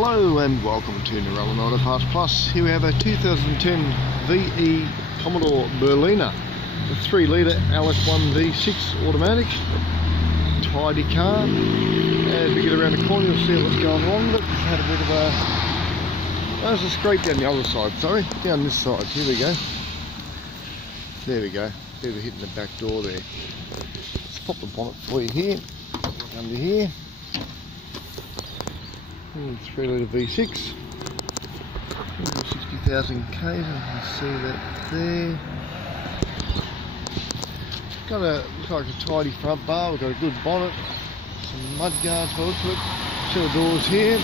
Hello and welcome to Narellan Auto Parts Plus. Here we have a 2010 VE Commodore Berlina, a 3-litre LF1 V6 automatic. Tidy car. As we get around the corner you'll see what's going wrong with it. Had a bit of a... there's a scrape down the other side, sorry. Down this side. Here we go. There we go. Bit of a hit in the back door there. Let's pop the bonnet for you here. Under here. 3-litre V6, 60,000 Ks, you can see that there. Got a, looks like a tidy front bar, we've got a good bonnet, some mud guards by the looks of it, set of doors here,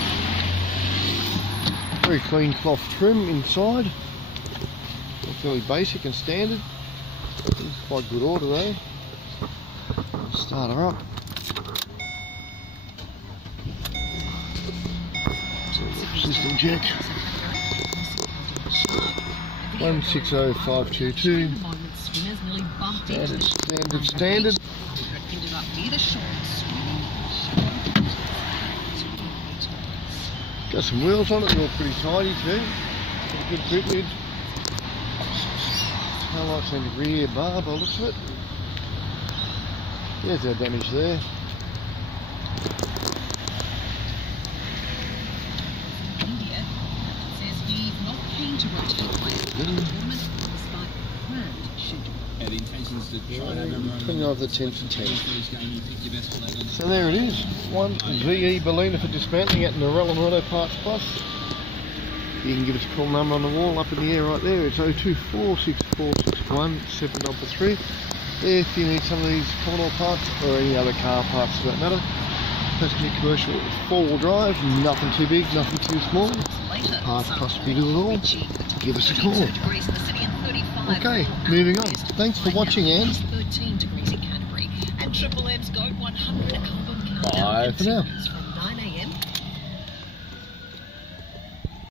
very clean cloth trim inside, fairly basic and standard, it's quite good order though. I'll start her up. System check. 160522. Standard. Got some wheels on it, they're all pretty tidy too. Got a good grip lid. Highlights on the rear bar by the looks of it. There's our damage there. To rotate away performance despite planned schedule. The intentions to try to 29th of the 10th to 10. So there it is, one VE Berlina for dismantling at Narellan Auto Parts Plus. You can give us a call number on the wall up in the air right there. It's 0246461733. If you need some of these Commodore parts or any other car parts for that matter. Passenger commercial 4-wheel drive, nothing too big, nothing too small. Parts plus we do it all. Give us a call. Okay, moving on. Thanks for watching, Anne. 13 degrees in Canterbury, and Triple M's Go 100 album countdown. Bye for now.